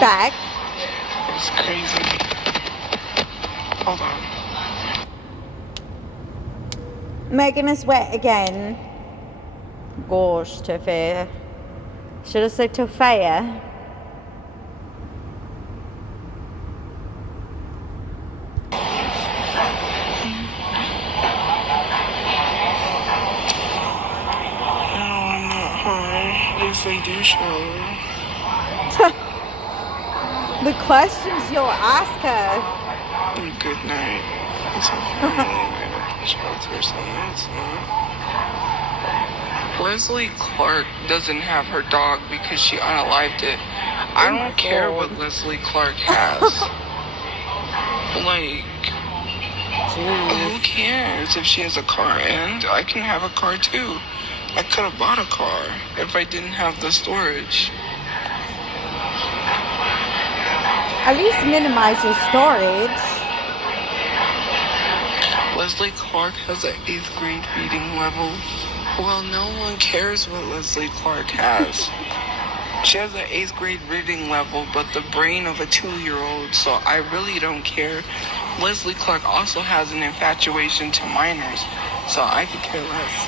back. It's crazy. Hold on. Making us wet again. Gosh, Tophiachu. Should I say Tophiachu? Yes, I do shower. The questions you'll ask her. Good night. It's a family night at the shelter, so that's not. Leslie Clark doesn't have her dog because she unalived it. I don't care what Leslie Clark has. Like, who cares if she has a car? And I can have a car too. I could have bought a car if I didn't have the storage. At least minimize your storage. Leslie Clark has an 8th grade reading level. Well, no one cares what Leslie Clark has. She has an 8th grade reading level, but the brain of a 2-year-old, so I really don't care. Leslie Clark also has an infatuation to minors, so I could care less.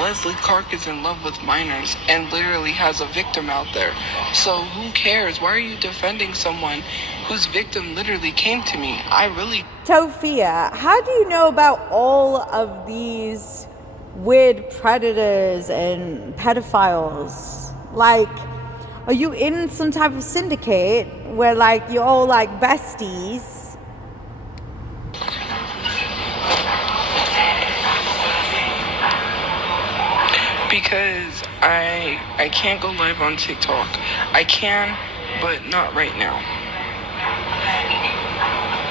Leslie Clark is in love with minors and literally has a victim out there. So who cares? Why are you defending someone whose victim literally came to me? Tophiachu, how do you know about all of these weird predators and pedophiles? Like, are you in some type of syndicate where like you're all like besties? Because I can't go live on TikTok. I can, but not right now.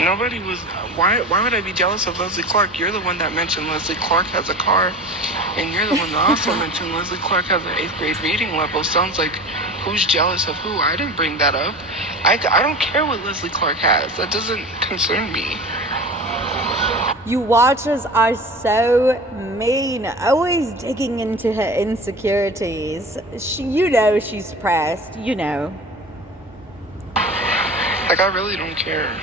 Nobody was. Why would I be jealous of Leslie Clark? You're the one that mentioned Leslie Clark has a car, and you're the one that also mentioned Leslie Clark has an 8th grade reading level. Sounds like who's jealous of who? I didn't bring that up. I don't care what Leslie Clark has. That doesn't concern me. You watchers are so mean, always digging into her insecurities. She's pressed, Like, I really don't care.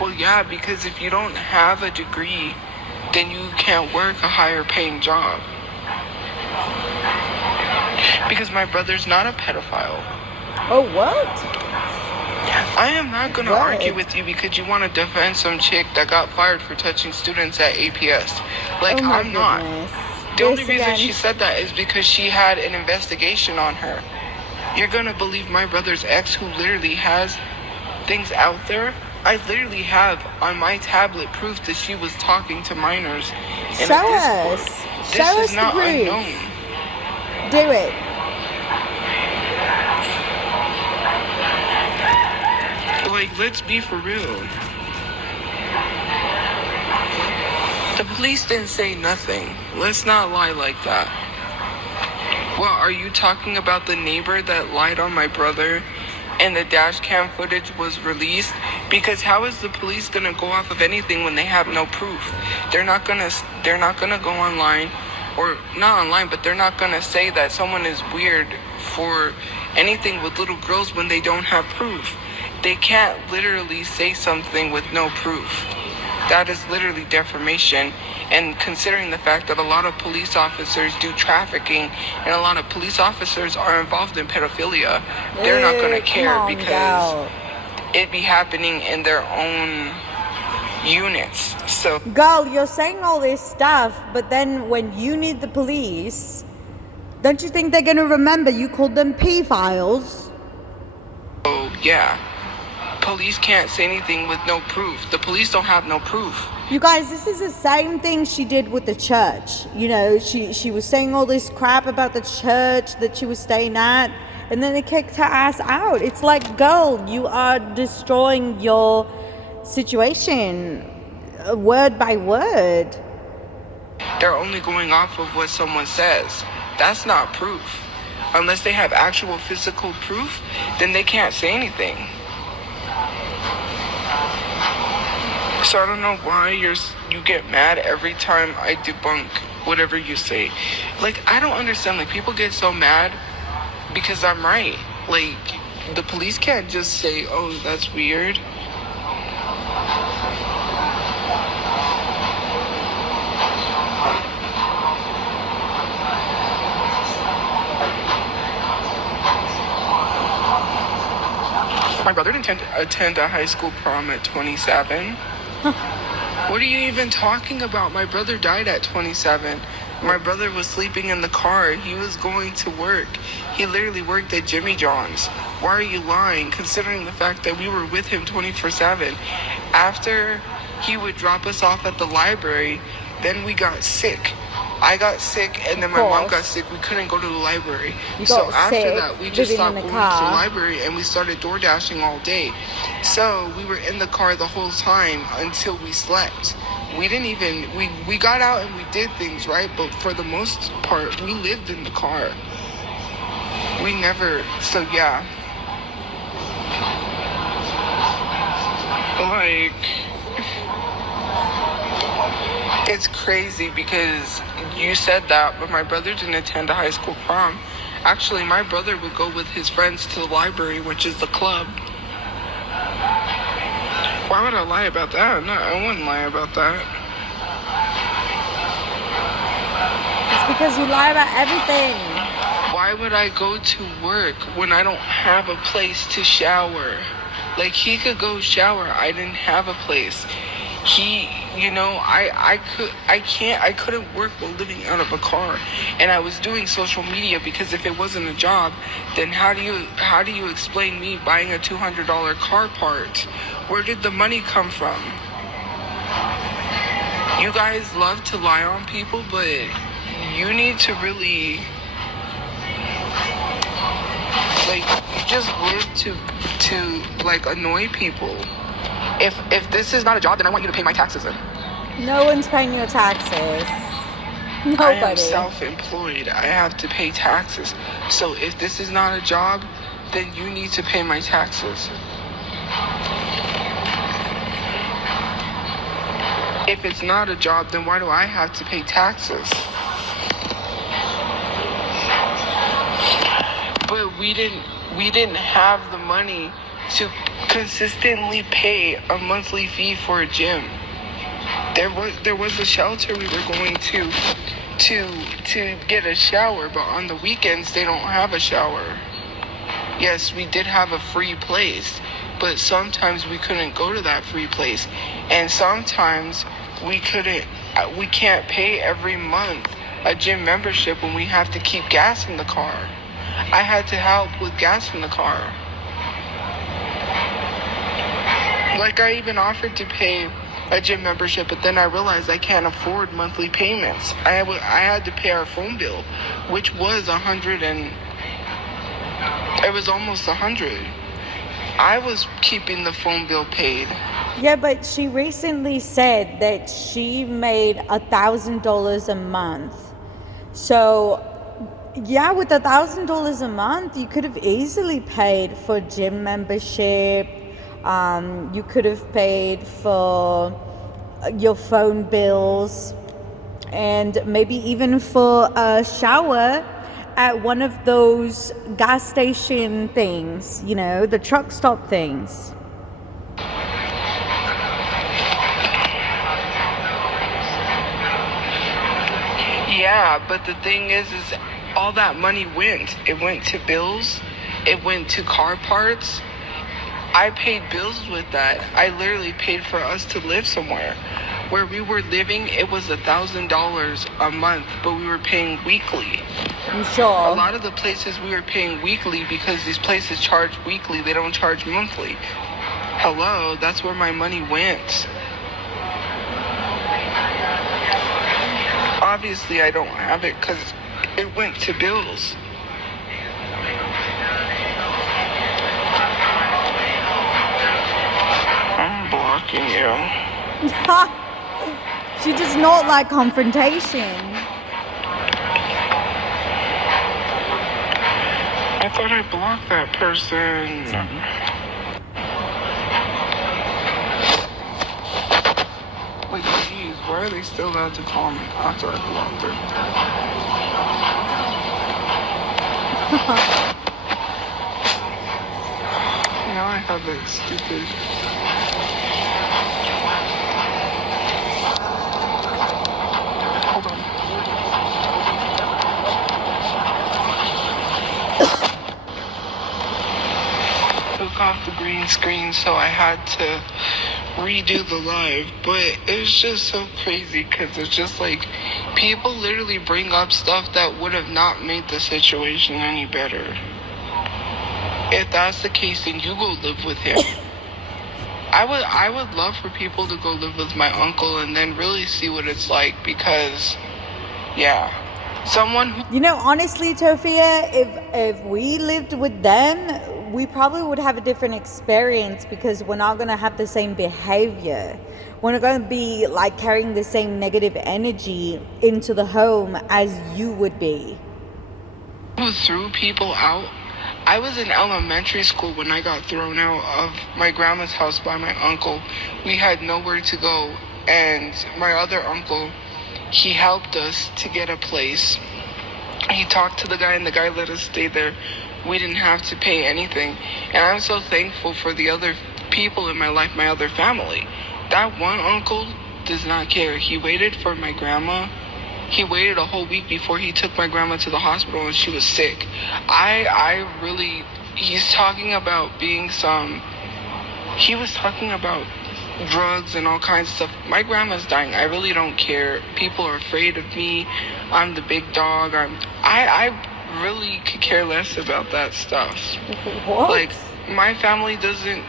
Well, yeah, because if you don't have a degree, then you can't work a higher paying job. Because my brother's not a pedophile. Oh, what? I am not going to argue with you because you want to defend some chick that got fired for touching students at APS. Like, I'm not. The only reason she said that is because she had an investigation on her. You're going to believe my brother's ex, who literally has things out there? I literally have on my tablet proof that she was talking to minors in a Discord. This is not unknown. Do it. Like, let's be for real. The police didn't say nothing. Let's not lie like that. Well, are you talking about the neighbor that lied on my brother and the dash cam footage was released? Because how is the police gonna go off of anything when they have no proof? They're not gonna go online, or not online, but they're not gonna say that someone is weird for anything with little girls when they don't have proof. They can't literally say something with no proof. That is literally defamation. And considering the fact that a lot of police officers do trafficking and a lot of police officers are involved in pedophilia, they're not going to care because it'd be happening in their own units. So, girl, you're saying all this stuff, but then when you need the police, don't you think they're going to remember you called them pedophiles? Oh, yeah. Police can't say anything with no proof. The police don't have no proof. You guys, this is the same thing she did with the church. She was saying all this crap about the church that she was staying at, and then they kicked her ass out. It's like, girl, you are destroying your situation word by word. They're only going off of what someone says. That's not proof. Unless they have actual physical proof, then they can't say anything. So I don't know why you get mad every time I debunk whatever you say. Like, I don't understand. Like, people get so mad because I'm right. Like, the police can't just say, oh, that's weird. My brother didn't attend a high school prom at 27. What are you even talking about? My brother died at 27. My brother was sleeping in the car. He was going to work. He literally worked at Jimmy John's. Why are you lying, considering the fact that we were with him 24/7? After he would drop us off at the library, then we got sick. I got sick, and then my mom got sick. We couldn't go to the library. So after that, we just stopped going to the library, and we started door dashing all day. So we were in the car the whole time until we slept. We didn't even, we got out and we did things, right? But for the most part, we lived in the car. We never, so yeah. Like, it's crazy because you said that, but my brother didn't attend a high school prom. Actually, my brother would go with his friends to the library, which is the club. Why would I lie about that? No, I wouldn't lie about that. It's because you lie about everything. Why would I go to work when I don't have a place to shower? Like, he could go shower. I didn't have a place. He, you know, I couldn't work while living out of a car. And I was doing social media because if it wasn't a job, then how do you explain me buying a $200 car part? Where did the money come from? You guys love to lie on people, but you need to really, like, you just live to like annoy people. If this is not a job, then I want you to pay my taxes in. No one's paying your taxes. Nobody. I am self-employed. I have to pay taxes. So if this is not a job, then you need to pay my taxes. If it's not a job, then why do I have to pay taxes? But we didn't have the money to consistently pay a monthly fee for a gym. There was a shelter we were going to get a shower, but on the weekends they don't have a shower. Yes, we did have a free place, but sometimes we couldn't go to that free place, and sometimes we can't pay every month a gym membership when we have to keep gas in the car. I had to help with gas in the car. Like, I even offered to pay a gym membership, but then I realized I can't afford monthly payments. I had to pay our phone bill, which was it was almost $100. I was keeping the phone bill paid. Yeah, but she recently said that she made $1,000 a month. So, yeah, with $1,000 a month, you could have easily paid for gym membership. You could have paid for your phone bills and maybe even for a shower at one of those gas station things, you know, the truck stop things. Yeah, but the thing is all that money it went to bills, it went to car parts. I paid bills with that. I literally paid for us to live somewhere. Where we were living, it was $1,000 a month, but we were paying weekly. I'm sure. A lot of the places we were paying weekly because these places charge weekly. They don't charge monthly. Hello, that's where my money went. Obviously, I don't have it because it went to bills. I'm blocking you. She does not like confrontation. I thought I blocked that person. Like, geez, why are they still allowed to comment after I blocked her? have that stupid. Hold on. Took off the green screen, so I had to redo the live. But it's just so crazy because it's just like people literally bring up stuff that would have not made the situation any better. If that's the case, then you go live with him. I would love for people to go live with my uncle and then really see what it's like because, yeah, someone who... You know, honestly, Tophia, if we lived with them, we probably would have a different experience because we're not going to have the same behavior. We're not going to be like carrying the same negative energy into the home as you would be. Who threw people out. I was in elementary school when I got thrown out of my grandma's house by my uncle. We had nowhere to go, and my other uncle, he helped us to get a place. He talked to the guy, and the guy let us stay there. We didn't have to pay anything, and I'm so thankful for the other people in my life, my other family. That one uncle does not care. He waited for my grandma. He waited a whole week before he took my grandma to the hospital and she was sick. He's talking about he was talking about drugs and all kinds of stuff. My grandma's dying. I really don't care. People are afraid of me. I'm the big dog. I really could care less about that stuff. What? Like, my family doesn't,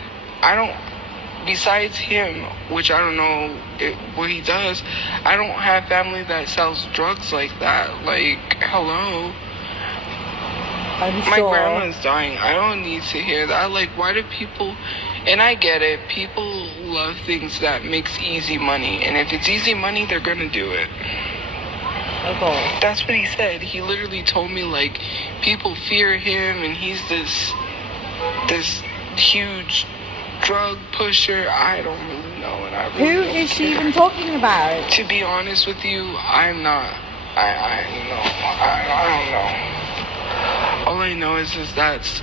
besides him, which I don't know what he does, I don't have family that sells drugs like that. Like, hello? My grandma's dying. I don't need to hear that. Like, why do people... And I get it. People love things that makes easy money. And if it's easy money, they're gonna do it. Okay. That's what he said. He literally told me, like, people fear him and he's this huge drug pusher. I don't really know. And I really Who is she even talking about? To be honest with you, I'm not. I don't know. All I know is that's,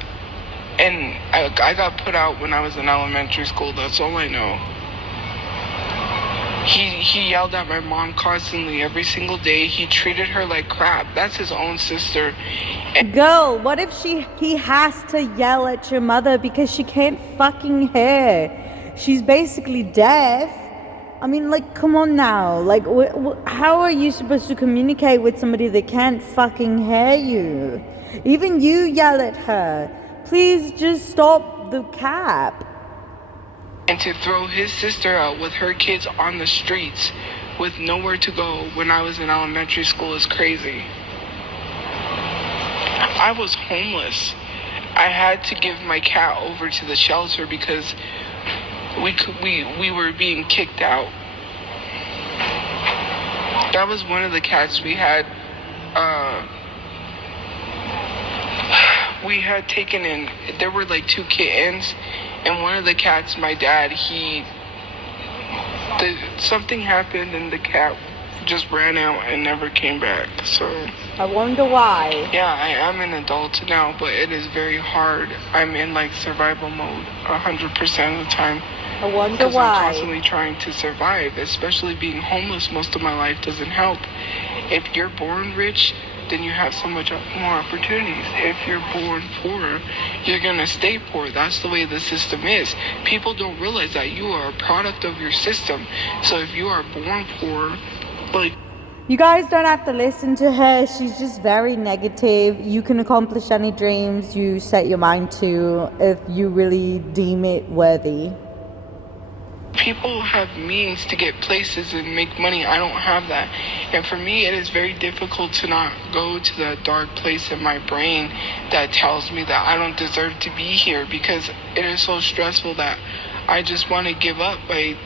and I got put out when I was in elementary school. That's all I know. He yelled at my mom constantly every single day. He treated her like crap. That's his own sister. Girl, what if he has to yell at your mother because she can't fucking hear? She's basically deaf. I mean, like, come on now. Like, how are you supposed to communicate with somebody that can't fucking hear you? Even you yell at her. Please just stop the cap. And to throw his sister out with her kids on the streets with nowhere to go when I was in elementary school is crazy. I was homeless. I had to give my cat over to the shelter because we were being kicked out. That was one of the cats we had taken in. There were like 2 kittens, and one of the cats, my dad, something happened and the cat just ran out and never came back. So I wonder why. yeah, I am an adult now, but it is very hard. I'm in like survival mode 100% of the time. I wonder Because why. I'm constantly trying to survive, especially being homeless most of my life doesn't help. If you're born rich, then you have so much more opportunities. If you're born poor, you're gonna stay poor. That's the way the system is. People don't realize that you are a product of your system. So if you are born poor, like... You guys don't have to listen to her. She's just very negative. You can accomplish any dreams you set your mind to if you really deem it worthy. People have means to get places and make money. I don't have that. And for me, it is very difficult to not go to that dark place in my brain that tells me that I don't deserve to be here, because it is so stressful that I just want to give up by,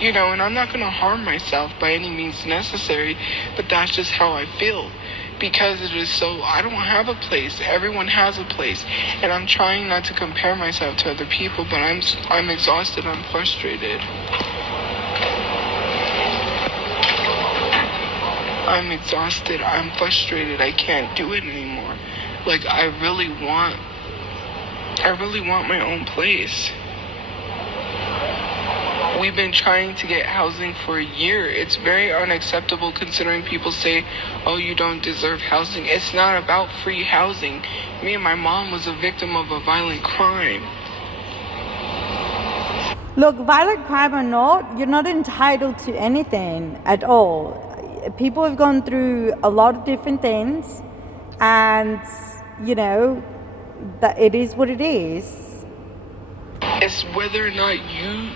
and I'm not going to harm myself by any means necessary, but that's just how I feel. Because it is so, I don't have a place. Everyone has a place. And I'm trying not to compare myself to other people, but I'm exhausted, I'm frustrated. I'm exhausted, I'm frustrated, I can't do it anymore. Like, I really want I really want my own place. We've been trying to get housing for a year. It's very unacceptable considering people say, oh, you don't deserve housing. It's not about free housing. Me and my mom was a victim of a violent crime. Look, violent crime or not, you're not entitled to anything at all. People have gone through a lot of different things, and you know that it is what it is. It's whether or not you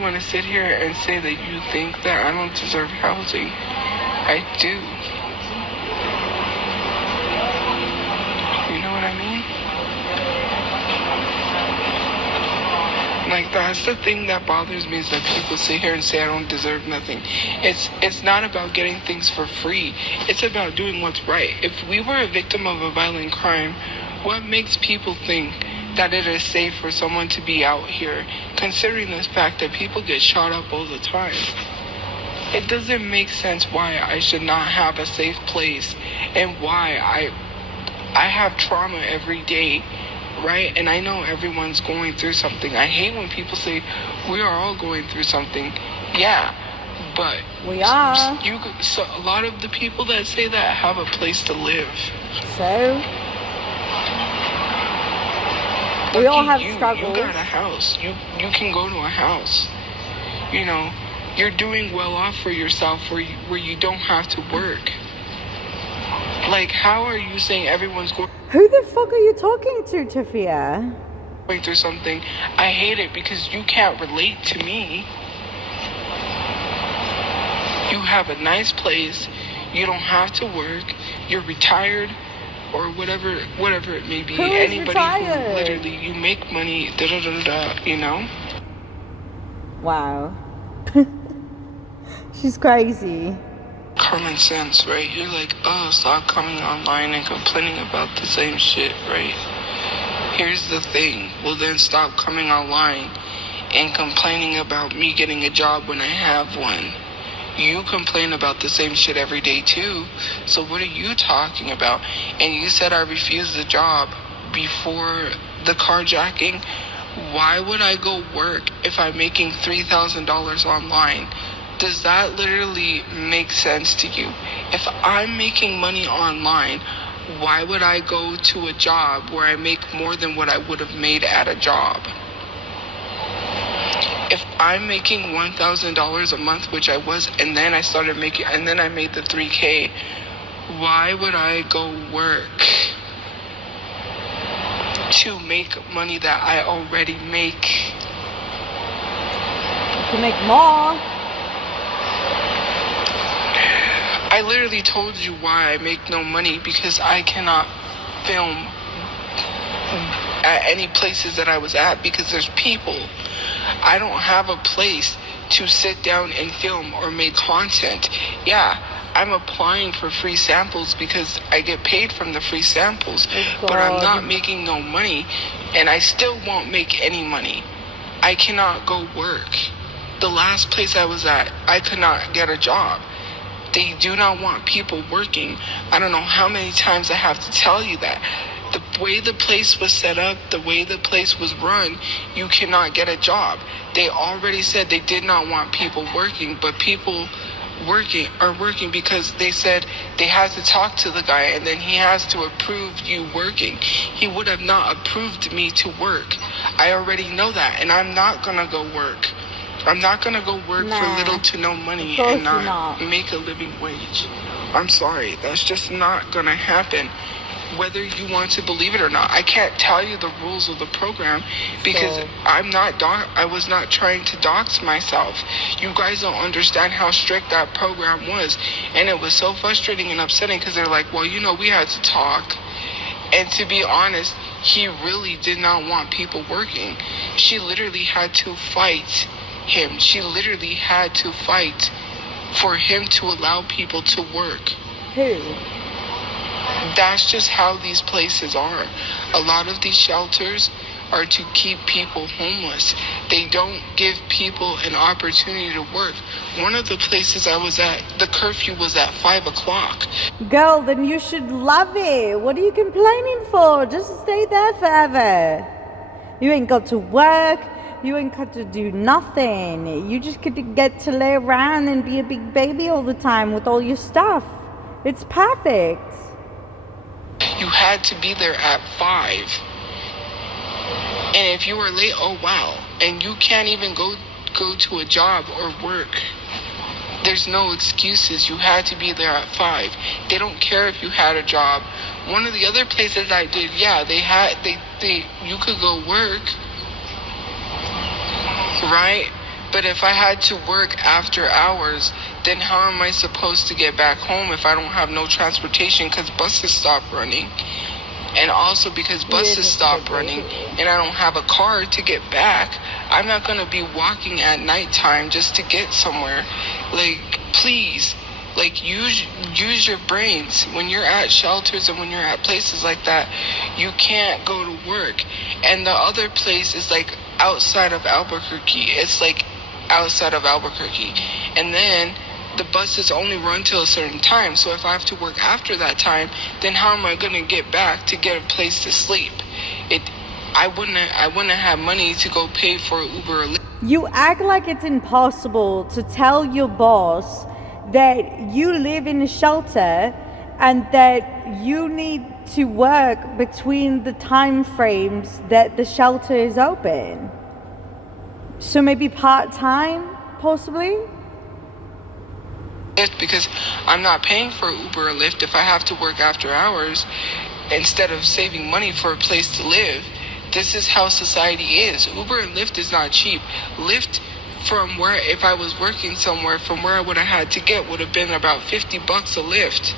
want to sit here and say that you think that I don't deserve housing. I do. You know what I mean? Like, that's the thing that bothers me, is that people sit here and say I don't deserve nothing. It's not about getting things for free. It's about doing what's right. If we were a victim of a violent crime, what makes people think that it is safe for someone to be out here, considering the fact that people get shot up all the time? It doesn't make sense why I should not have a safe place, and why I have trauma every day, right? And I know everyone's going through something. I hate when people say we are all going through something. Yeah, but We are. So a lot of the people that say that have a place to live. So we all have You struggles. got a house. You can go to a house. You know, you're doing well off for yourself where you don't have to work. Like, how are you saying everyone's going Who the fuck are you talking to, Tophia? through something? I hate it because you can't relate to me. You have a nice place. You don't have to work. You're retired, or whatever it may be. Who is Anybody retired? who literally, you make money, you know? Wow. She's crazy. Common sense, right? You're like, oh, stop coming online and complaining about the same shit, right? Here's the thing. Well, then stop coming online and complaining about me getting a job when I have one. You complain about the same shit every day too. So what are you talking about? And you said I refused the job before the carjacking. Why would I go work if I'm making $3,000 online? Does that literally make sense to you? If I'm making money online, why would I go to a job where I make more than what I would have made at a job? If I'm making $1,000 a month, which I was, and then I made the 3K, why would I go work to make money that I already make? To make more. I literally told you why I make no money, because I cannot film at any places that I was at because there's people. I don't have a place to sit down and film or make content. Yeah, I'm applying for free samples because I get paid from the free samples, but I'm not making no money, and I still won't make any money. I cannot go work. The last place I was at, I could not get a job. They do not want people working. I don't know how many times I have to tell you that. The way the place was set up, the way the place was run, you cannot get a job. They already said they did not want people working, but people are working because they said they had to talk to the guy and then he has to approve you working. He would have not approved me to work. I already know that, and I'm not gonna go work. I'm not gonna go work for little to no money and not make a living wage. I'm sorry, that's just not gonna happen. Whether you want to believe it or not, I can't tell you the rules of the program because I was not trying to dox myself. You guys don't understand how strict that program was, and it was so frustrating and upsetting because they're like, well, you know, we had to talk. And to be honest, he really did not want people working. She literally had to fight him. She literally had to fight for him to allow people to work. Who? That's just how these places are. A lot of these shelters are to keep people homeless. They don't give people an opportunity to work. One of the places I was at, the curfew was at 5 o'clock. Girl, then you should love it. What are you complaining for? Just stay there forever. You ain't got to work. You ain't got to do nothing. You just get to lay around and be a big baby all the time with all your stuff. It's perfect. You had to be there at 5. And if you were late, oh wow. And you can't even go to a job or work. There's no excuses. You had to be there at 5. They don't care if you had a job. One of the other places I did, yeah, you could go work, right? But if I had to work after hours, then how am I supposed to get back home if I don't have no transportation because buses stop running? And also because buses stop running and I don't have a car to get back, I'm not going to be walking at nighttime just to get somewhere. Like, please, like, use your brains. When you're at shelters and when you're at places like that, you can't go to work. And the other place is like outside of Albuquerque. It's like outside of Albuquerque. And then the buses only run till a certain time. So if I have to work after that time, then how am I going to get back to get a place to sleep? I wouldn't have money to go pay for Uber or Lyft. You act like it's impossible to tell your boss that you live in a shelter and that you need to work between the time frames that the shelter is open. So maybe part-time, possibly? Because I'm not paying for Uber or Lyft if I have to work after hours instead of saving money for a place to live. This is how society is. Uber and Lyft is not cheap. Lyft from where, if I was working somewhere, from where I would have had to get would have been about $50 a Lyft.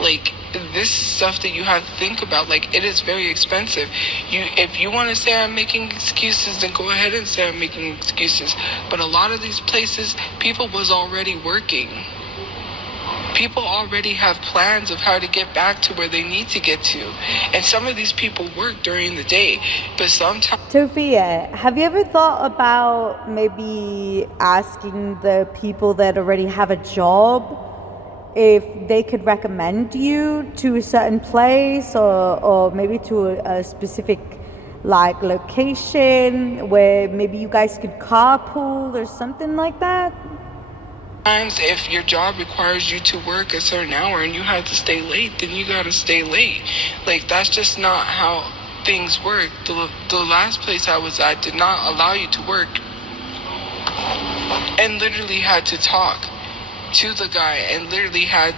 Like, this stuff that you have to think about, like, it is very expensive. If you want to say I'm making excuses, then go ahead and say I'm making excuses. But a lot of these places, people was already working. People already have plans of how to get back to where they need to get to. And some of these people work during the day, but sometimes... Tophia, have you ever thought about maybe asking the people that already have a job if they could recommend you to a certain place or maybe to a specific like location where maybe you guys could carpool or something like that? If your job requires you to work a certain hour and you have to stay late, then you gotta stay late. Like, that's just not how things work. The last place I was at did not allow you to work, and literally had to talk to the guy and literally had,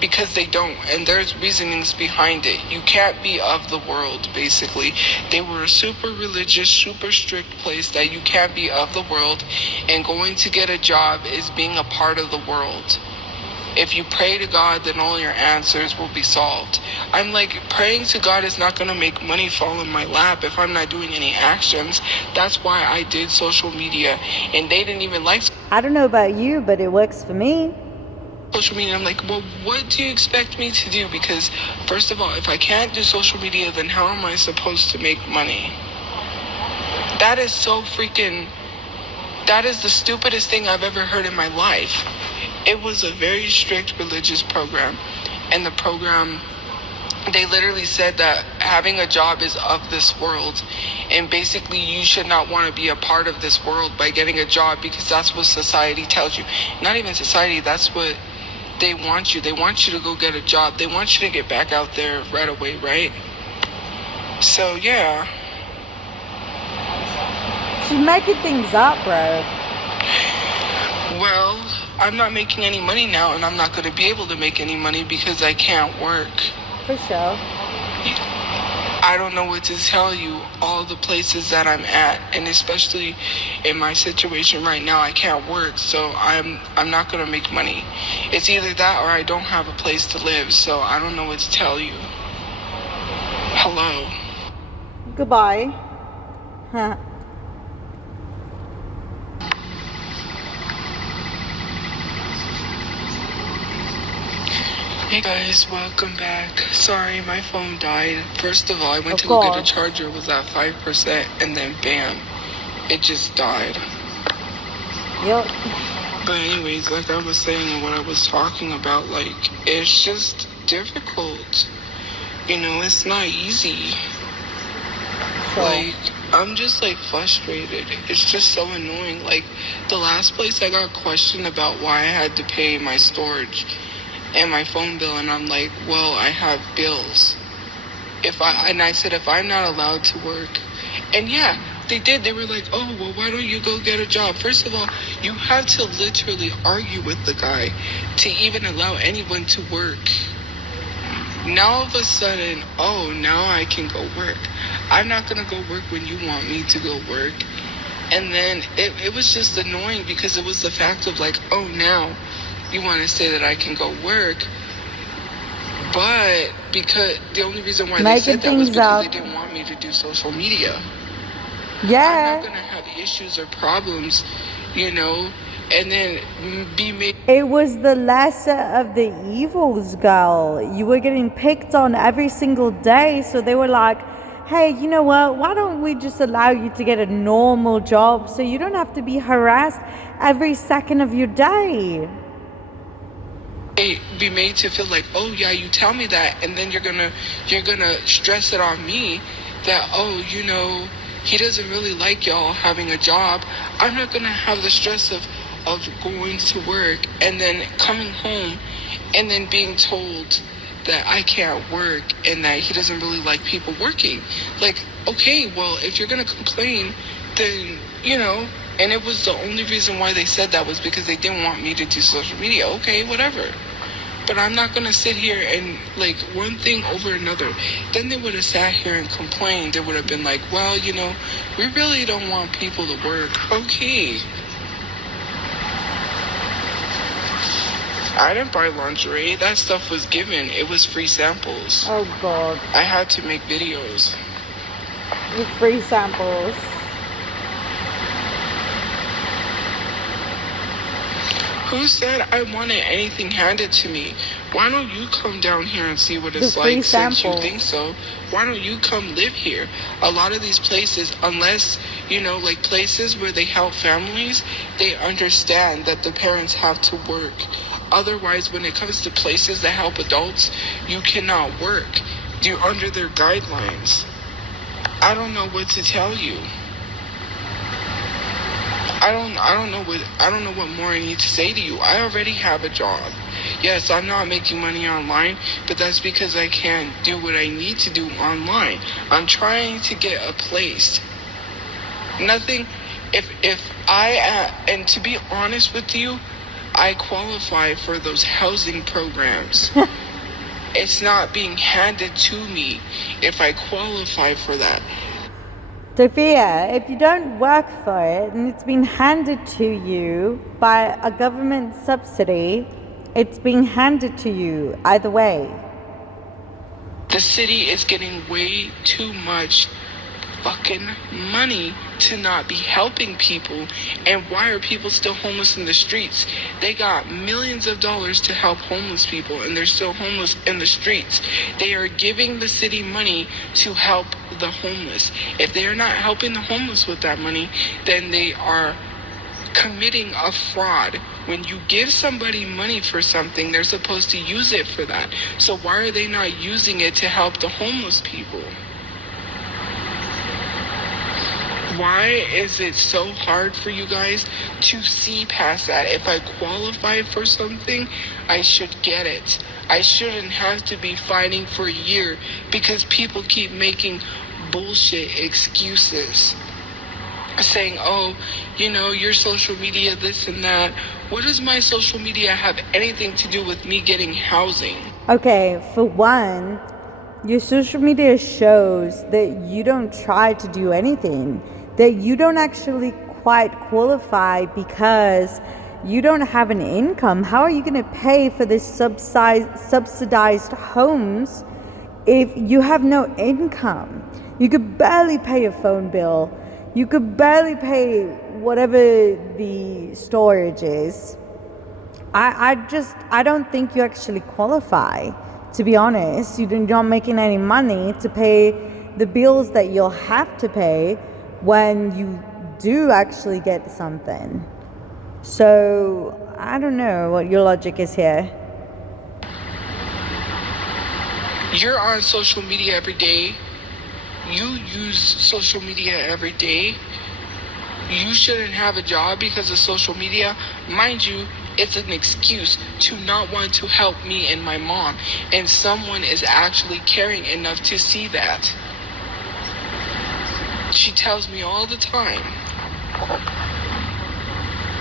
because they don't, and there's reasonings behind it. You can't be of the world, basically. They were a super religious, super strict place that you can't be of the world, and going to get a job is being a part of the world. If you pray to God, then all your answers will be solved. I'm like, praying to God is not going to make money fall in my lap if I'm not doing any actions. That's why I did social media, and they didn't even like... I don't know about you, but it works for me. Social media. I'm like, well, what do you expect me to do? Because first of all, if I can't do social media, then how am I supposed to make money? That is the stupidest thing I've ever heard in my life. It was a very strict religious program, and the program, they literally said that having a job is of this world, and basically you should not want to be a part of this world by getting a job, because that's what society tells you. Not even society, that's what they want you. They want you to go get a job. They want you to get back out there right away, right? So, yeah. She's making things up, bro. Well, I'm not making any money now, and I'm not going to be able to make any money because I can't work. For sure. I don't know what to tell you, all the places that I'm at, and especially in my situation right now, I can't work, so I'm not going to make money. It's either that or I don't have a place to live, so I don't know what to tell you. Hello. Goodbye. Huh. Hey guys, welcome back. Sorry, my phone died. First of all, I went Of to go get a course. charger. It was at 5%, and then bam, it just died. Yep. But anyways, like I was saying and what I was talking about, like, it's just difficult. You know, it's not easy. Sure. Like, I'm just, like, frustrated. It's just so annoying. Like, the last place I got questioned about why I had to pay my storage and my phone bill, and I'm like, well, I have bills. I said, if I'm not allowed to work, and yeah, they did. They were like, oh, well, why don't you go get a job? First of all, you have to literally argue with the guy to even allow anyone to work. Now all of a sudden, oh, now I can go work. I'm not going to go work when you want me to go work. And then it was just annoying because it was the fact of like, oh, now you want to say that I can go work. But because the only reason why they said that was because they didn't want me to do social media. Yeah. I'm not going to have issues or problems, you know, and then be made. It was the lesser of the evils, girl. You were getting picked on every single day, so they were like, hey, you know what? Why don't we just allow you to get a normal job so you don't have to be harassed every second of your day? Be made to feel like, oh yeah, you tell me that, and then you're gonna stress it on me that, oh, you know, he doesn't really like y'all having a job. I'm not gonna have the stress of going to work and then coming home and then being told that I can't work and that he doesn't really like people working. Like, okay, well, if you're gonna complain, then, you know, and it was the only reason why they said that was because they didn't want me to do social media. Okay, whatever. But I'm not going to sit here and, like, one thing over another. Then they would have sat here and complained. They would have been like, well, you know, we really don't want people to work. Okay. I didn't buy lingerie. That stuff was given. It was free samples. Oh, God. I had to make videos. With free samples. Who said I wanted anything handed to me? Why don't you come down here and see what it's The free like since you samples. think so? Why don't you come live here? A lot of these places, unless, you know, like places where they help families, they understand that the parents have to work. Otherwise, when it comes to places that help adults, you cannot work. You're under their guidelines. I don't know what to tell you. I don't know what more I need to say to you. I already have a job. Yes, I'm not making money online, but that's because I can't do what I need to do online. I'm trying to get a place. Nothing, and to be honest with you, I qualify for those housing programs. It's not being handed to me if I qualify for that. Tophia, if you don't work for it and it's been handed to you by a government subsidy, it's being handed to you either way. The city is getting way too much fucking money to not be helping people. And why are people still homeless in the streets? They got millions of dollars to help homeless people and they're still homeless in the streets. They are giving the city money to help the homeless. If they are not helping the homeless with that money, then they are committing a fraud. When you give somebody money for something, they're supposed to use it for that. So why are they not using it to help the homeless people? Why is it so hard for you guys to see past that? If I qualify for something, I should get it. I shouldn't have to be fighting for a year because people keep making bullshit excuses. Saying, oh, you know, your social media, this and that. What does my social media have anything to do with me getting housing? Okay, for one, your social media shows that you don't try to do anything, that you don't actually quite qualify because you don't have an income. How are you going to pay for this subsidized homes if you have no income? You could barely pay a phone bill. You could barely pay whatever the storage is. I don't think you actually qualify, to be honest. You're not making any money to pay the bills that you'll have to pay when you do actually get something. So I don't know what your logic is here. You're on social media every day. You use social media every day. You shouldn't have a job because of social media. Mind you, it's an excuse to not want to help me and my mom. And someone is actually caring enough to see that. She tells me all the time.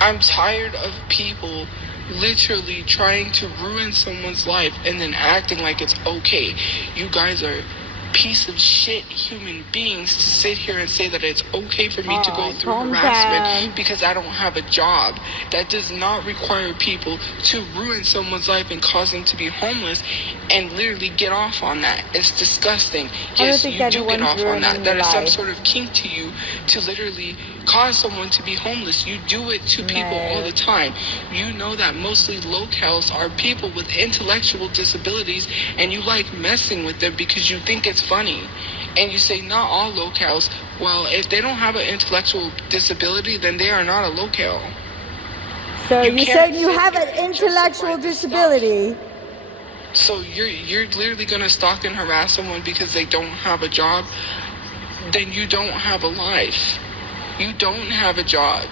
I'm tired of people literally trying to ruin someone's life and then acting like it's okay. You guys are piece of shit human beings to sit here and say that it's okay for me to go through harassment because I don't have a job. That does not require people to ruin someone's life and cause them to be homeless and literally get off on that. It's disgusting. Yes, you do get off on that. That is some sort of kink to you to literally cause someone to be homeless. You do it to people all the time. You know that mostly locals are people with intellectual disabilities and you like messing with them because you think it's funny. And you say not all locals. Well, if they don't have an intellectual disability, then they are not a local. So you said you have an intellectual disability. So you're literally gonna stalk and harass someone because they don't have a job? Then you don't have a life. You don't have a job.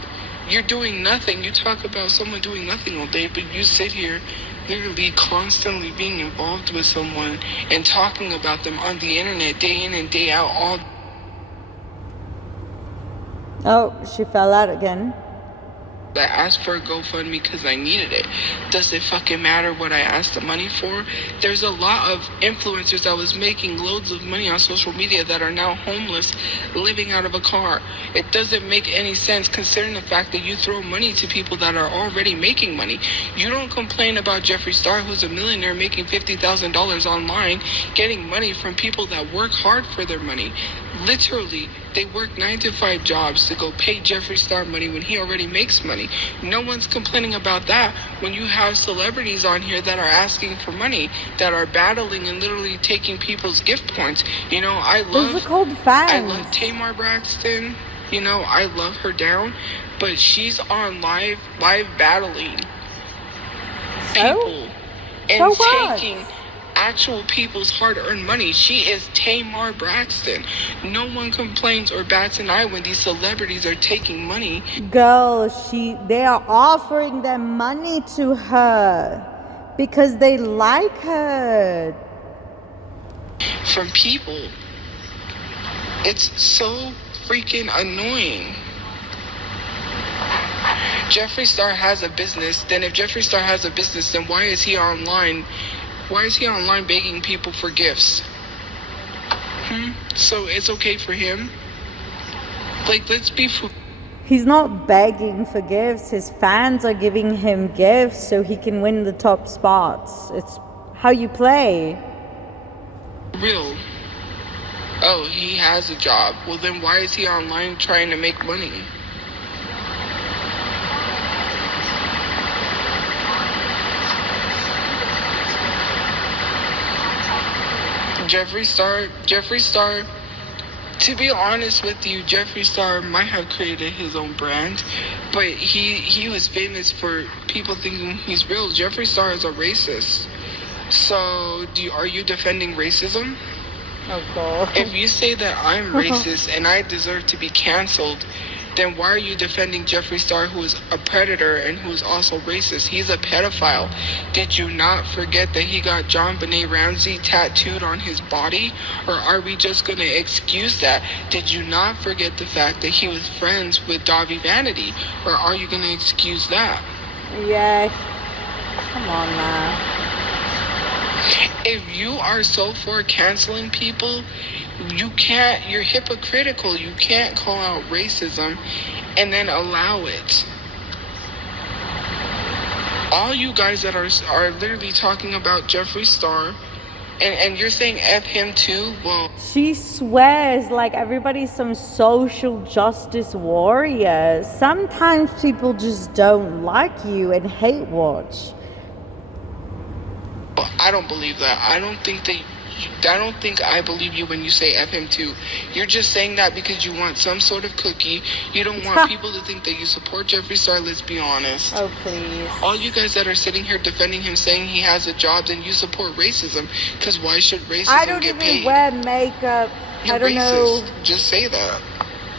You're doing nothing. You talk about someone doing nothing all day, but you sit here literally constantly being involved with someone and talking about them on the internet day in and day out all. Oh, she fell out again. I asked for a GoFundMe because I needed it. Does it fucking matter what I asked the money for? There's a lot of influencers that was making loads of money on social media that are now homeless, living out of a car. It doesn't make any sense considering the fact that you throw money to people that are already making money. You don't complain about Jeffree Star, who's a millionaire making $50,000 online, getting money from people that work hard for their money. Literally, they work 9 to 5 jobs to go pay Jeffree Star money when he already makes money. No one's complaining about that when you have celebrities on here that are asking for money, that are battling and literally taking people's gift points. You know, those are called fans. I love Tamar Braxton. You know, I love her down, but she's on live battling people and taking actual people's hard-earned money. She is Tamar Braxton. No one complains or bats an eye when these celebrities are taking money. Girl, they are offering their money to her because they like her. From people. It's so freaking annoying. Jeffree Star has a business. Then if Jeffree Star has a business, then why is he online? Why is he online begging people for gifts? So it's okay for him? Like, let's be... He's not begging for gifts. His fans are giving him gifts so he can win the top spots. It's how you play. Real. Oh, he has a job. Well, then why is he online trying to make money? Jeffree Star, to be honest with you, Jeffree Star might have created his own brand, but he was famous for people thinking he's real. Jeffree Star is a racist. So, are you defending racism? Oh, God. If you say that I'm racist and I deserve to be canceled, then why are you defending Jeffree Star, who is a predator and who is also racist? He's a pedophile. Did you not forget that he got John Benet Ramsey tattooed on his body? Or are we just going to excuse that? Did you not forget the fact that he was friends with Davi Vanity? Or are you going to excuse that? Yeah. Come on now. If you are so for canceling people, you're hypocritical. You can't call out racism and then allow it. All you guys that are literally talking about Jeffree Star And you're saying F him too? Well, She swears like everybody's some social justice warrior. Sometimes people just don't like you and hate watch. I don't believe that. I don't think I believe you when you say F him too. You're just saying that because you want some sort of cookie. You don't want people to think that you support Jeffree Star, let's be honest. Oh, please. All you guys that are sitting here defending him, saying he has a job, then you support racism. Because why should racism I don't get even paid? wear makeup. You're I don't racist. know. Just say that.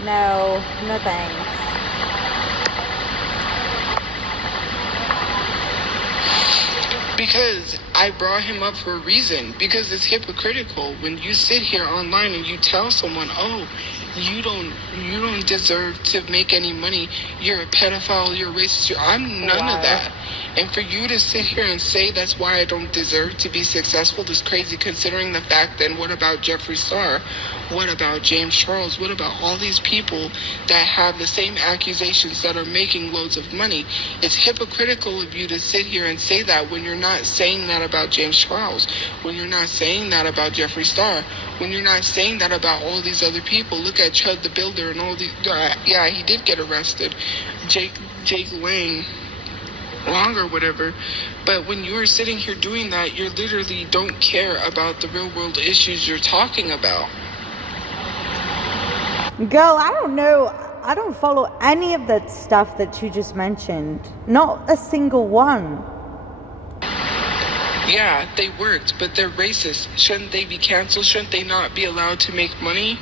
No thanks. Because I brought him up for a reason. Because it's hypocritical when you sit here online and you tell someone, oh, you don't deserve to make any money. You're a pedophile. You're a racist. I'm none of that. And for you to sit here and say that's why I don't deserve to be successful is crazy, considering the fact then what about Jeffree Star? What about James Charles? What about all these people that have the same accusations that are making loads of money? It's hypocritical of you to sit here and say that when you're not saying that about James Charles, when you're not saying that about Jeffree Star, when you're not saying that about all these other people. Look at Chud the Builder and all these. Yeah, he did get arrested. Jake Long or whatever. But when you're sitting here doing that, you literally don't care about the real world issues you're talking about. Girl, I don't know. I don't follow any of that stuff that you just mentioned. Not a single one. Yeah, they worked, but they're racist. Shouldn't they be canceled? Shouldn't they not be allowed to make money?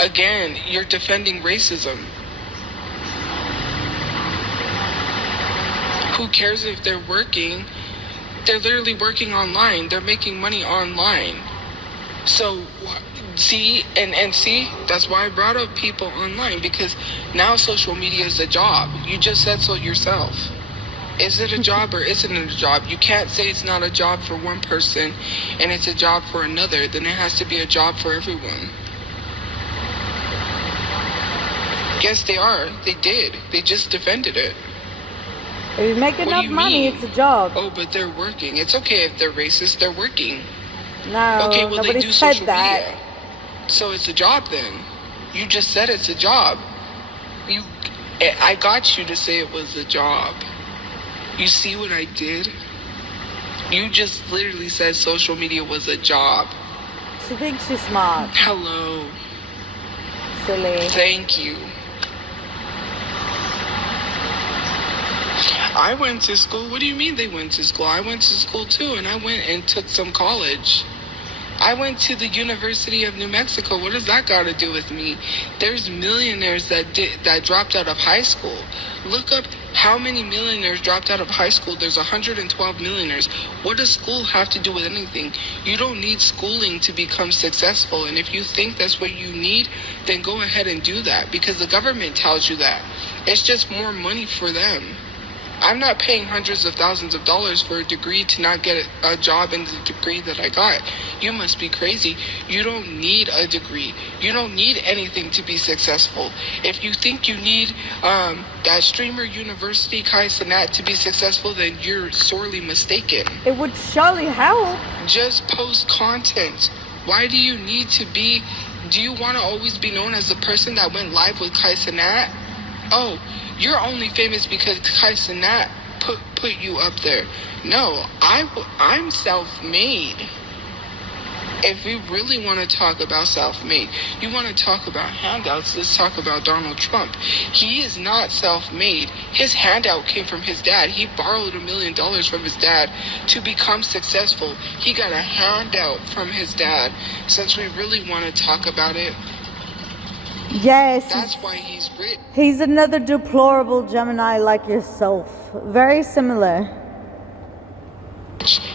Again, you're defending racism. Who cares if they're working? They're literally working online. They're making money online. So, see, and see, that's why I brought up people online, because now social media is a job. You just said so yourself. Is it a job or isn't it a job? You can't say it's not a job for one person and it's a job for another. Then it has to be a job for everyone. Yes, they are. They did. They just defended it. If you make enough money, it's a job. Oh, but they're working. It's okay if they're racist. They're working. No, Okay, well, nobody they do said social that. media. So it's a job then. You just said it's a job. I got you to say it was a job. You see what I did? You just literally said social media was a job. She thinks she's smart. Hello. Silly. Thank you. I went to school. What do you mean they went to school? I went to school too, and I went and took some college. I went to the University of New Mexico. What does that got to do with me? There's millionaires that dropped out of high school. Look up how many millionaires dropped out of high school. There's 112 millionaires. What does school have to do with anything? You don't need schooling to become successful. And if you think that's what you need, then go ahead and do that, because the government tells you that. It's just more money for them. I'm not paying hundreds of thousands of dollars for a degree to not get a job in the degree that I got. You must be crazy. You don't need a degree. You don't need anything to be successful. If you think you need that streamer university Kai Cenat to be successful, then you're sorely mistaken. It would surely help. Just post content. Why do you need to be... Do you want to always be known as the person that went live with Kai Cenat? Oh, you're only famous because Kai Cenat put you up there. No, I'm self-made. If we really want to talk about self-made, you want to talk about handouts, let's talk about Donald Trump. He is not self-made. His handout came from his dad. He borrowed $1 million from his dad to become successful. He got a handout from his dad. Since we really want to talk about it, yes. That's why he's rich. He's another deplorable Gemini like yourself. Very similar.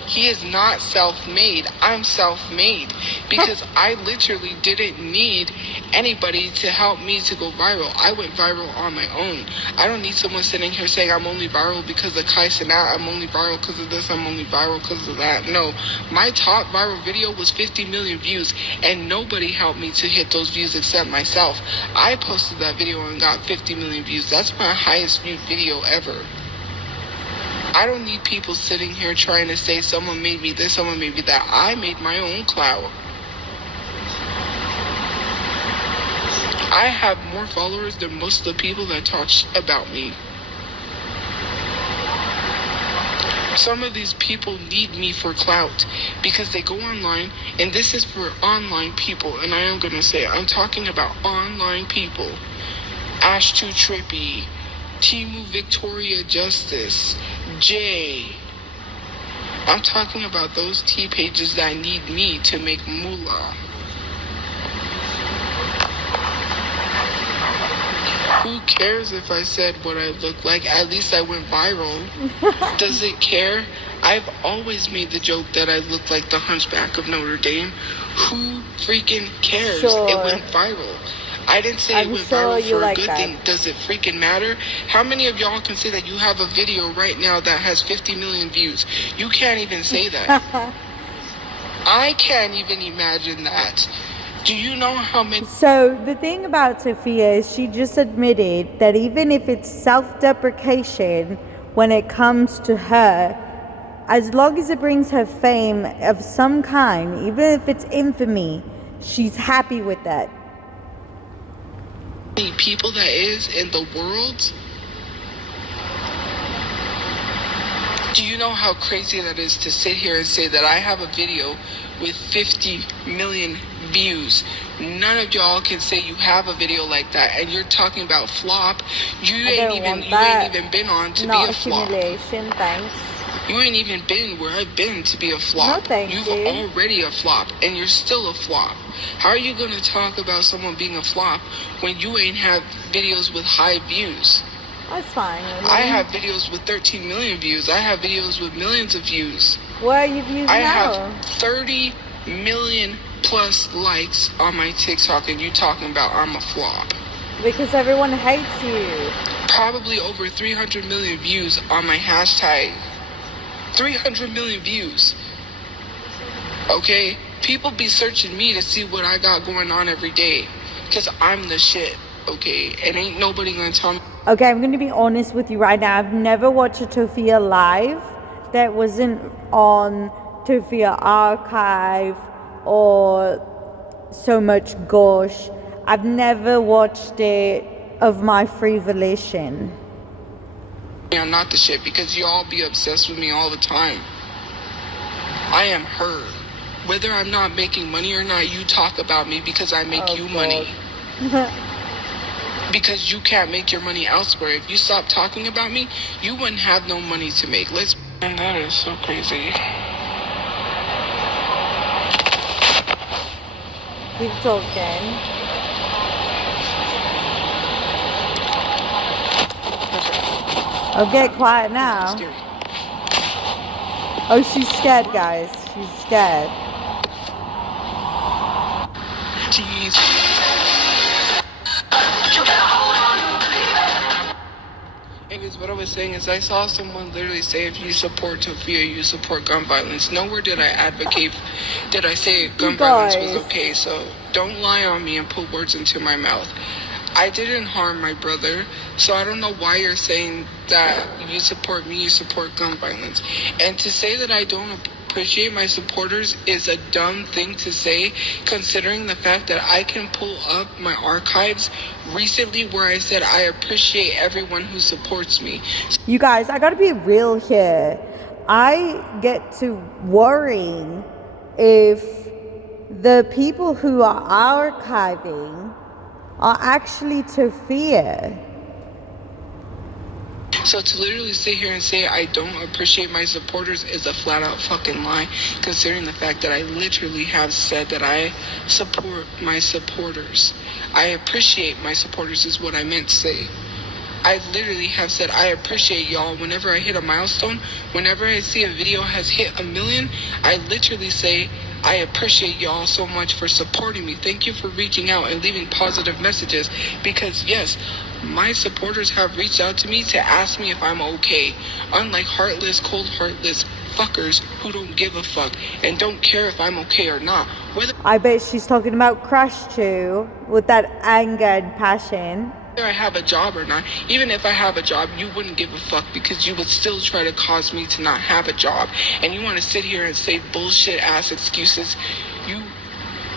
He is not self-made. I'm self-made because I literally didn't need anybody to help me to go viral. I went viral on my own. I don't need someone sitting here saying I'm only viral because of Kai Cenat. I'm only viral because of this. I'm only viral because of that. No, my top viral video was 50 million views, and nobody helped me to hit those views except myself. I posted that video and got 50 million views. That's my highest viewed video ever. I don't need people sitting here trying to say someone made me this, someone made me that. I made my own clout. I have more followers than most of the people that talk about me. Some of these people need me for clout because they go online, and this is for online people, and I am going to say, I'm talking about online people. Ash Too Trippy, Timu Victoria Justice, Jay. I'm talking about those T pages that need me to make moolah. Who cares if I said what I look like? At least I went viral. Does it care? I've always made the joke that I look like the Hunchback of Notre Dame. Who freaking cares? Sure. It went viral. I didn't say it went viral for a good thing. Does it freaking matter? How many of y'all can say that you have a video right now that has 50 million views? You can't even say that. I can't even imagine that. Do you know how many? So the thing about Tophia is she just admitted that even if it's self-deprecation when it comes to her, as long as it brings her fame of some kind, even if it's infamy, she's happy with that. How many people that is in the world? Do you know how crazy that is to sit here and say that I have a video with 50 million views? None of y'all can say you have a video like that, and you're talking about flop. You ain't even been on to be a flop. Humiliation, thanks. You ain't even been where I've been to be a flop. No, thank You've you. already a flop, and you're still a flop. How are you gonna talk about someone being a flop when you ain't have videos with high views? That's fine. I have videos with 13 million views. I have videos with millions of views. What are your views I now? have 30 million plus likes on my TikTok, and you talking about I'm a flop. Because everyone hates you. Probably over 300 million views on my hashtag. 300 million views. Okay? People be searching me to see what I got going on every day. Because I'm the shit. Okay? And ain't nobody gonna tell me. Okay, I'm going to be honest with you right now. I've never watched a Tophia live that wasn't on Tophia Archive or So Much Gosh. I've never watched it of my free volition. I'm not the shit because y'all be obsessed with me all the time. I am her. Whether I'm not making money or not, you talk about me because I make you money. Because you can't make your money elsewhere. If you stop talking about me, you wouldn't have no money to make. And that is so crazy. Keep talking. Oh, get quiet now. Oh, she's scared, guys. She's scared. Jeez. Anyways, what I was saying is I saw someone literally say if you support Tophia, you support gun violence. Nowhere did I advocate, did I say gun violence was okay. So don't lie on me and put words into my mouth. I didn't harm my brother, so I don't know why you're saying that you support me, you support gun violence. And to say that I don't appreciate my supporters is a dumb thing to say, considering the fact that I can pull up my archives recently where I said I appreciate everyone who supports me. You guys, I gotta be real here. I get to worrying if the people who are archiving are actually Tophia. So to literally sit here and say I don't appreciate my supporters is a flat out fucking lie, considering the fact that I literally have said that I support my supporters. I appreciate my supporters is what I meant to say. I literally have said I appreciate y'all whenever I hit a milestone. Whenever I see a video has hit 1 million, I literally say I appreciate y'all so much for supporting me. Thank you for reaching out and leaving positive messages, because yes, my supporters have reached out to me to ask me if I'm okay. Unlike heartless, cold heartless fuckers who don't give a fuck and don't care if I'm okay or not. I bet she's talking about Crush too, with that anger and passion. whether I have a job or not. Even if I have a job, you wouldn't give a fuck because you would still try to cause me to not have a job. And you want to sit here and say bullshit ass excuses.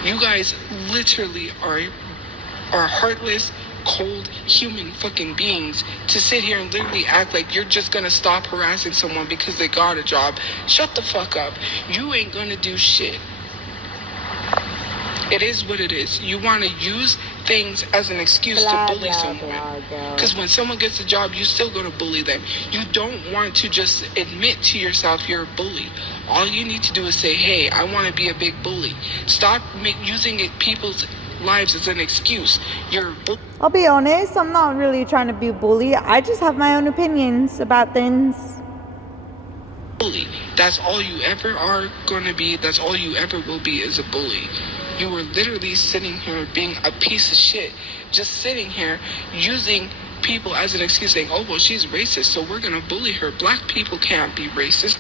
You guys literally are heartless, cold human fucking beings to sit here and literally act like you're just gonna stop harassing someone because they got a job. Shut the fuck up. You ain't gonna do shit. It is what it is. You want to use things as an excuse to bully someone. Because when someone gets a job, you still go to bully them. You don't want to just admit to yourself you're a bully. All you need to do is say, hey, I want to be a big bully. Stop using people's lives as an excuse. You're a bully. I'll be honest, I'm not really trying to be a bully. I just have my own opinions about things. Bully. That's all you ever are going to be. That's all you ever will be, is a bully. You were literally sitting here being a piece of shit. Just sitting here using people as an excuse, saying, oh, well, she's racist, so we're going to bully her. Black people can't be racist.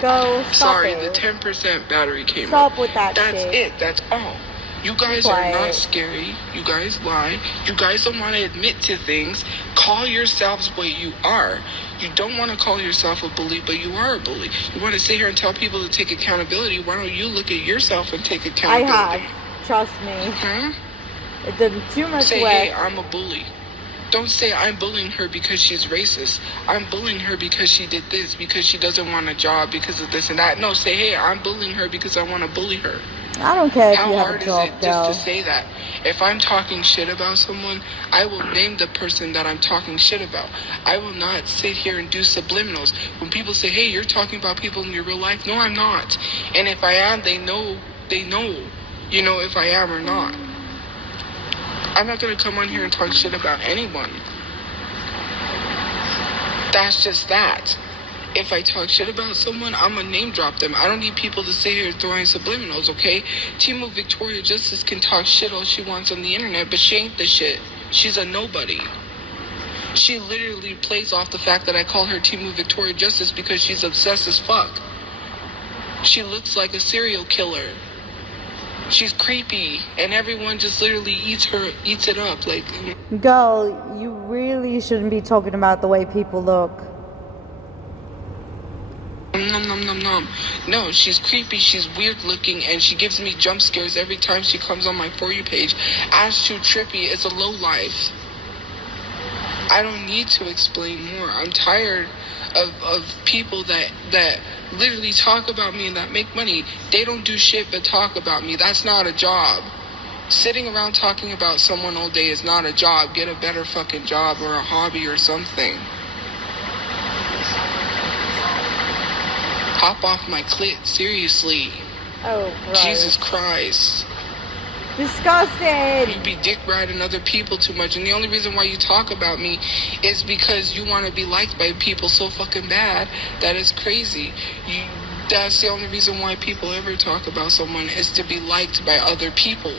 Go, stop Sorry, it. the 10% battery came Stop up. with that That's shit. it. That's all. You guys are not scary. You guys lie. You guys don't want to admit to things. Call yourselves what you are. You don't want to call yourself a bully, but you are a bully. You want to sit here and tell people to take accountability. Why don't you look at yourself and take accountability? I have. Trust me. It did too much Say, work. hey, I'm a bully. Don't say I'm bullying her because she's racist. I'm bullying her because she did this, because she doesn't want a job, because of this and that. No, say, hey, I'm bullying her because I want to bully her. I don't care if How you have hard a job, is it though. just to say that? If I'm talking shit about someone, I will name the person that I'm talking shit about. I will not sit here and do subliminals. When people say, hey, you're talking about people in your real life, no, I'm not. And if I am, they know, you know, if I am or not. I'm not going to come on here and talk shit about anyone. That's just that. If I talk shit about someone, I'm going to name drop them. I don't need people to sit here throwing subliminals, okay? Timu Victoria Justice can talk shit all she wants on the internet, but she ain't the shit. She's a nobody. She literally plays off the fact that I call her Timu Victoria Justice because she's obsessed as fuck. She looks like a serial killer. She's creepy, and everyone just literally eats it up. Like, Girl, you really shouldn't be talking about the way people look. Nom. No, she's creepy, she's weird looking, and she gives me jump scares every time she comes on my For You page. Ash Too Trippy is a low life. I don't need to explain more. I'm tired of people that literally talk about me and that make money. They don't do shit but talk about me. That's not a job. Sitting around talking about someone all day is not a job. Get a better fucking job or a hobby or something. Hop off my clit, seriously. Oh, gross. Jesus Christ. Disgusting. You be dick riding other people too much, and the only reason why you talk about me is because you want to be liked by people so fucking bad. That is crazy. That's the only reason why people ever talk about someone, is to be liked by other people.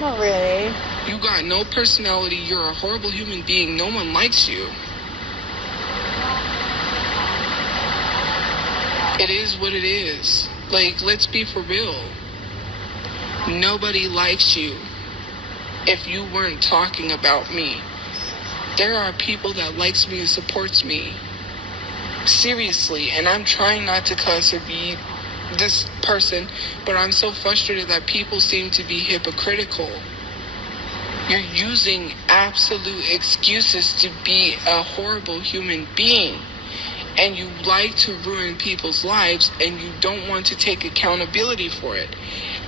Not really. You got no personality. You're a horrible human being. No one likes you. It is what it is. Like, let's be for real. Nobody likes you if you weren't talking about me. There are people that likes me and supports me. Seriously, and I'm trying not to cuss or be this person, but I'm so frustrated that people seem to be hypocritical. You're using absolute excuses to be a horrible human being. And you like to ruin people's lives, and you don't want to take accountability for it.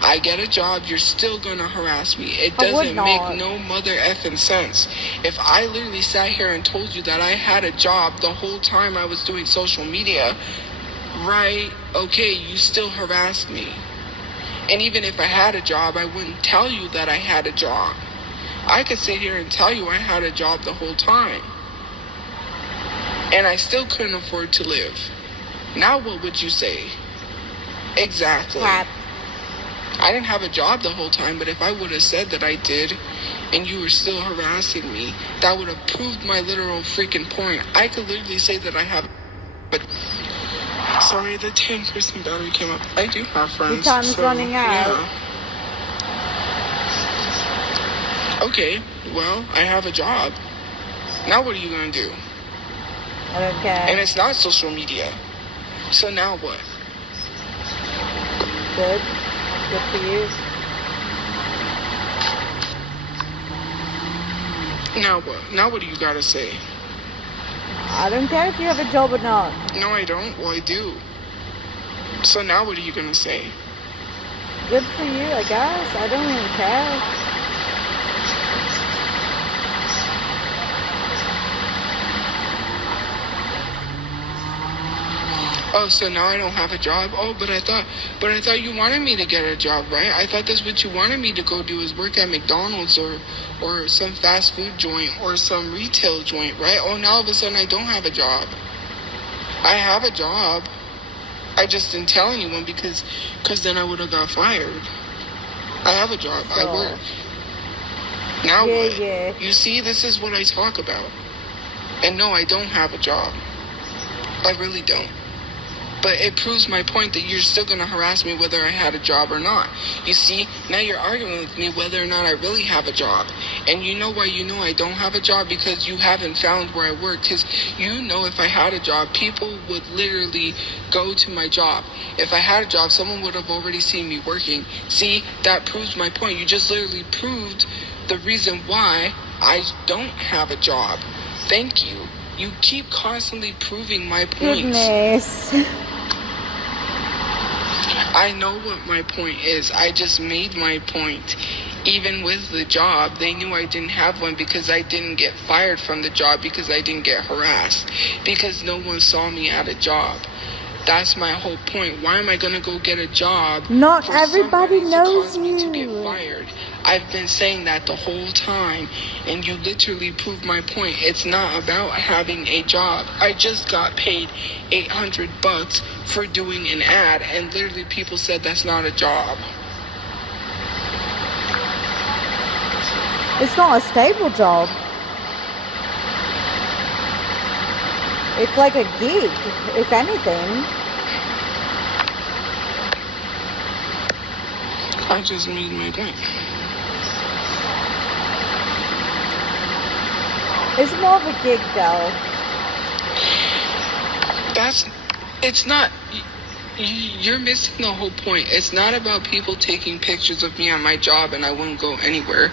I get a job, you're still gonna harass me. It doesn't make no mother effing sense. If I literally sat here and told you that I had a job the whole time I was doing social media, right, okay, you still harassed me. And even if I had a job, I wouldn't tell you that I had a job. I could sit here and tell you I had a job the whole time. And I still couldn't afford to live. Now what would you say? Exactly. Cap. I didn't have a job the whole time, but if I would have said that I did, and you were still harassing me, that would have proved my literal freaking point. I could literally say that I have, but sorry, the 10% battery came up. I do have friends. Your time's running out. Yeah. Okay, well, I have a job. Now what are you gonna do? I don't care. And it's not social media. So now what? Good. Good for you. Now what? Now what do you gotta say? I don't care if you have a job or not. No, I don't. Well, I do. So now what are you gonna say? Good for you, I guess. I don't really care. Oh, so now I don't have a job? Oh, but I thought you wanted me to get a job, right? I thought that's what you wanted me to go do, is work at McDonald's or some fast food joint or some retail joint, right? Oh, now all of a sudden I don't have a job. I have a job. I just didn't tell anyone because then I would have got fired. I have a job. I work. Now what? Yeah. You see, this is what I talk about. And no, I don't have a job. I really don't. But it proves my point that you're still going to harass me whether I had a job or not. You see, now you're arguing with me whether or not I really have a job. And you know why you know I don't have a job? Because you haven't found where I work. Because you know if I had a job, people would literally go to my job. If I had a job, someone would have already seen me working. See, that proves my point. You just literally proved the reason why I don't have a job. Thank you. You keep constantly proving my points. Goodness. I know what my point is. I just made my point. Even with the job, they knew I didn't have one because I didn't get fired from the job, because I didn't get harassed, because no one saw me at a job. That's my whole point. Why am I going to go get a job? Not everybody knows to cause me to get you. fired? I've been saying that the whole time, and you literally proved my point. It's not about having a job. I just got paid $800 for doing an ad, and literally people said that's not a job. It's not a stable job. It's like a gig, if anything. I just made my point. It's more of a gig, though. It's not, you're missing the whole point. It's not about people taking pictures of me on my job and I won't go anywhere.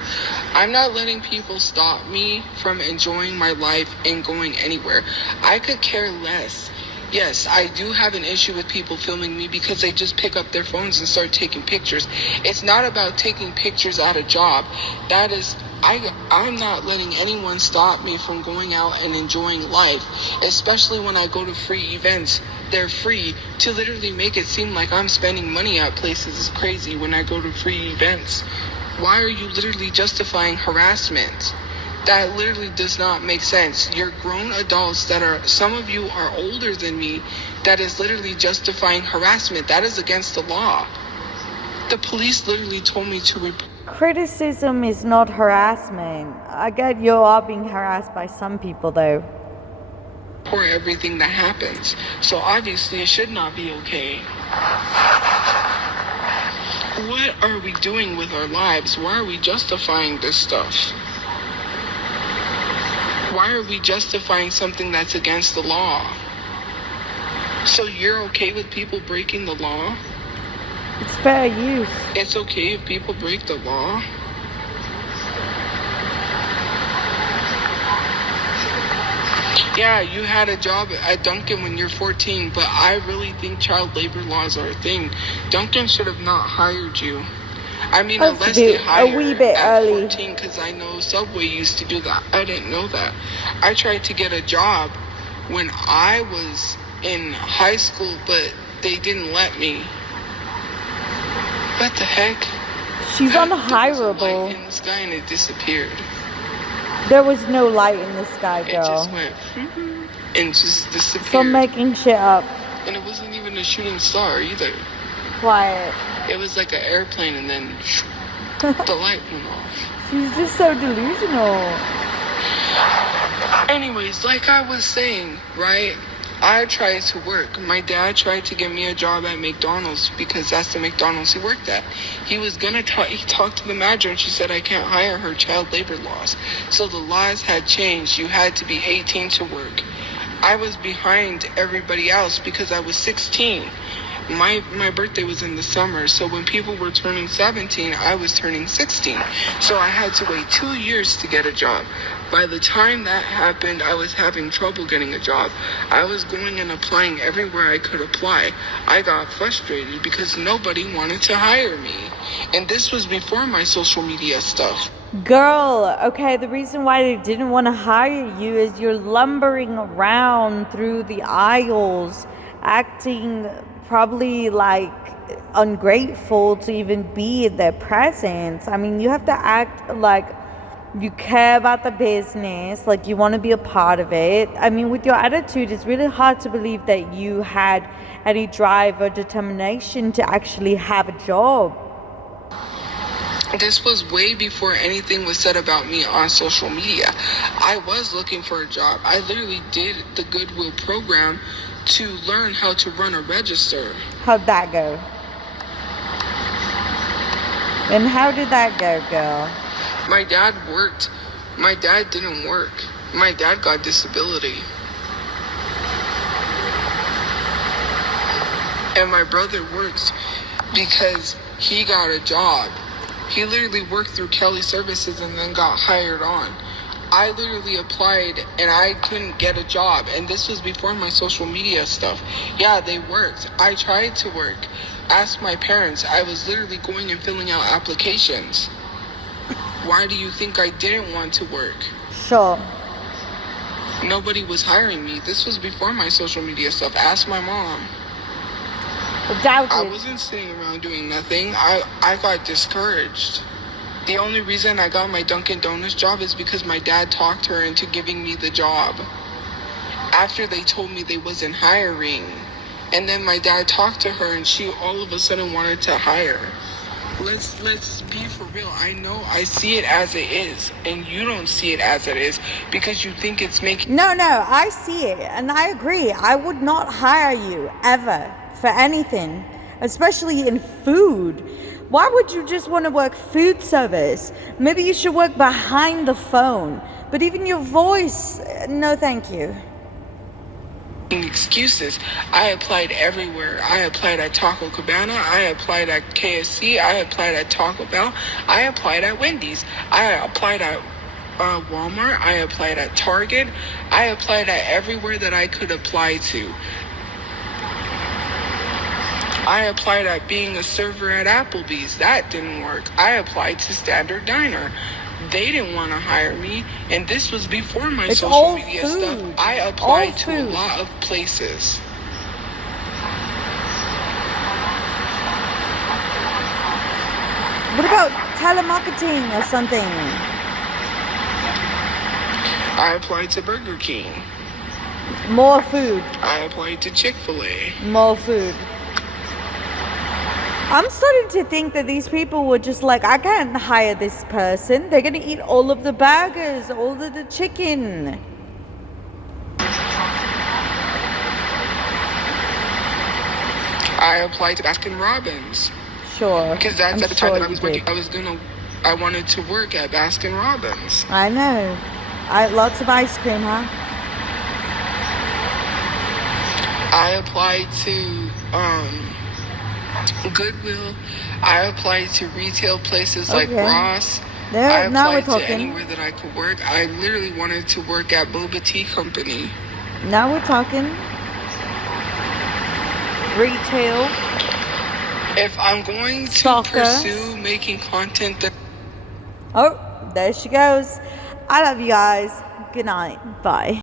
I'm not letting people stop me from enjoying my life and going anywhere. I could care less. Yes, I do have an issue with people filming me because they just pick up their phones and start taking pictures. It's not about taking pictures at a job. That is, I'm not letting anyone stop me from going out and enjoying life, especially when I go to free events. They're free. To literally make it seem like I'm spending money at places is crazy when I go to free events. Why are you literally justifying harassment? That literally does not make sense. You're grown adults that are, some of you are older than me, that is literally justifying harassment. That is against the law. The police literally told me to report. Criticism is not harassment. I get you are being harassed by some people, though. For everything that happens. So obviously it should not be okay. What are we doing with our lives? Why are we justifying this stuff? Why are we justifying something that's against the law? So you're okay with people breaking the law? It's fair use. It's okay if people break the law? Yeah, you had a job at Dunkin' when you're 14, but I really think child labor laws are a thing. Dunkin' should have not hired you. I mean, That's unless they hire a wee bit at early. 14, because I know Subway used to do that. I didn't know that. I tried to get a job when I was in high school, but they didn't let me. What the heck? She's There was a unhireable. light in the sky and it disappeared. There was no light in the sky, It just girl. went and just disappeared. Stop making shit up. And it wasn't even a shooting star either. Quiet. It was like an airplane and then the light went off. She's just so delusional. Anyways, like I was saying, right? I tried to work. My dad tried to get me a job at McDonald's because that's the McDonald's he worked at. He was gonna talk. He talked to the manager and she said I can't hire her, child labor laws. So the laws had changed. You had to be 18 to work. I was behind everybody else because I was 16. My birthday was in the summer, so when people were turning 17, I was turning 16. So I had to wait 2 years to get a job. By the time that happened, I was having trouble getting a job. I was going and applying everywhere I could apply. I got frustrated because nobody wanted to hire me. And this was before my social media stuff. Girl, okay, the reason why they didn't want to hire you is you're lumbering around through the aisles, acting probably like ungrateful to even be in their presence. I mean, you have to act like you care about the business, like you want to be a part of it. I mean, with your attitude, it's really hard to believe that you had any drive or determination to actually have a job. This was way before anything was said about me on social media. I was looking for a job. I literally did the Goodwill program to learn how to run a register. How'd that go? And how did that go, girl? My dad worked. My dad didn't work. My dad got disability. And my brother works because he got a job. He literally worked through Kelly Services and then got hired on. I literally applied and I couldn't get a job. And this was before my social media stuff. Yeah, they worked. I tried to work. Ask my parents. I was literally going and filling out applications. Why do you think I didn't want to work? Sure. Nobody was hiring me. This was before my social media stuff. Ask my mom. I wasn't sitting around doing nothing. I got discouraged. The only reason I got my Dunkin' Donuts job is because my dad talked her into giving me the job. After they told me they wasn't hiring. And then my dad talked to her and she all of a sudden wanted to hire. Let's be for real. I know I see it as it is, and you don't see it as it is because you think it's making... No, I see it, and I agree. I would not hire you, ever, for anything, especially in food. Why would you just want to work food service? Maybe you should work behind the phone. But even your voice, no thank you. Excuses. I applied everywhere. I applied at Taco Cabana. I applied at KFC. I applied at Taco Bell. I applied at Wendy's. I applied at Walmart. I applied at Target. I applied at everywhere that I could apply to. I applied at being a server at Applebee's. That didn't work. I applied to Standard Diner. They didn't want to hire me, and this was before my social media stuff. I applied to a lot of places. What about telemarketing or something? I applied to Burger King. More food. I applied to Chick-fil-A. More food. I'm starting to think that these people were just like, I can't hire this person. They're going to eat all of the burgers, all of the chicken. I applied to Baskin Robbins. Sure. Because that's at the time that I was working. I wanted to work at Baskin Robbins. I know. Lots of ice cream, huh? I applied to Goodwill. I applied to retail places like Ross. I applied to anywhere that I could work. I literally wanted to work at Boba Tea Company. Now we're talking. Retail. If I'm going to pursue making content that... Oh, there she goes. I love you guys. Good night. Bye.